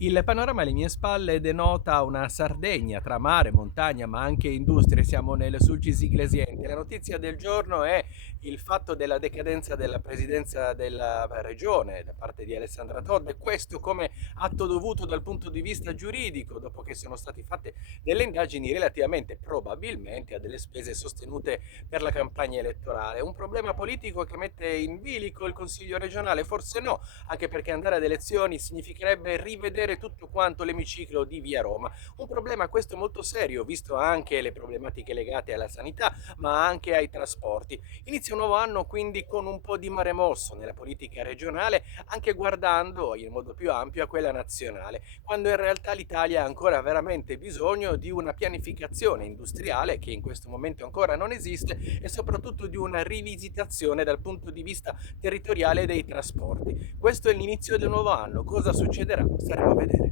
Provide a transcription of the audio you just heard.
Il panorama alle mie spalle denota una Sardegna tra mare, montagna, ma anche industrie. Siamo nelle Sulcis Iglesienti. La notizia del giorno è il fatto della decadenza della presidenza della regione da parte di Alessandra Todde. Questo come atto dovuto dal punto di vista giuridico, dopo che sono state fatte delle indagini relativamente probabilmente a delle spese sostenute per la campagna elettorale. Un problema politico che mette in bilico il Consiglio regionale? Forse no, anche perché andare ad elezioni significherebbe rivedere tutto quanto l'emiciclo di Via Roma. Un problema questo molto serio, visto anche le problematiche legate alla sanità, ma anche ai trasporti. Inizia un nuovo anno quindi con un po' di mare mosso nella politica regionale, anche guardando in modo più ampio a quella nazionale, quando in realtà l'Italia ha ancora veramente bisogno di una pianificazione industriale che in questo momento ancora non esiste e soprattutto di una rivisitazione dal punto di vista territoriale dei trasporti. Questo è l'inizio del nuovo anno, cosa succederà? Staremo a vedere.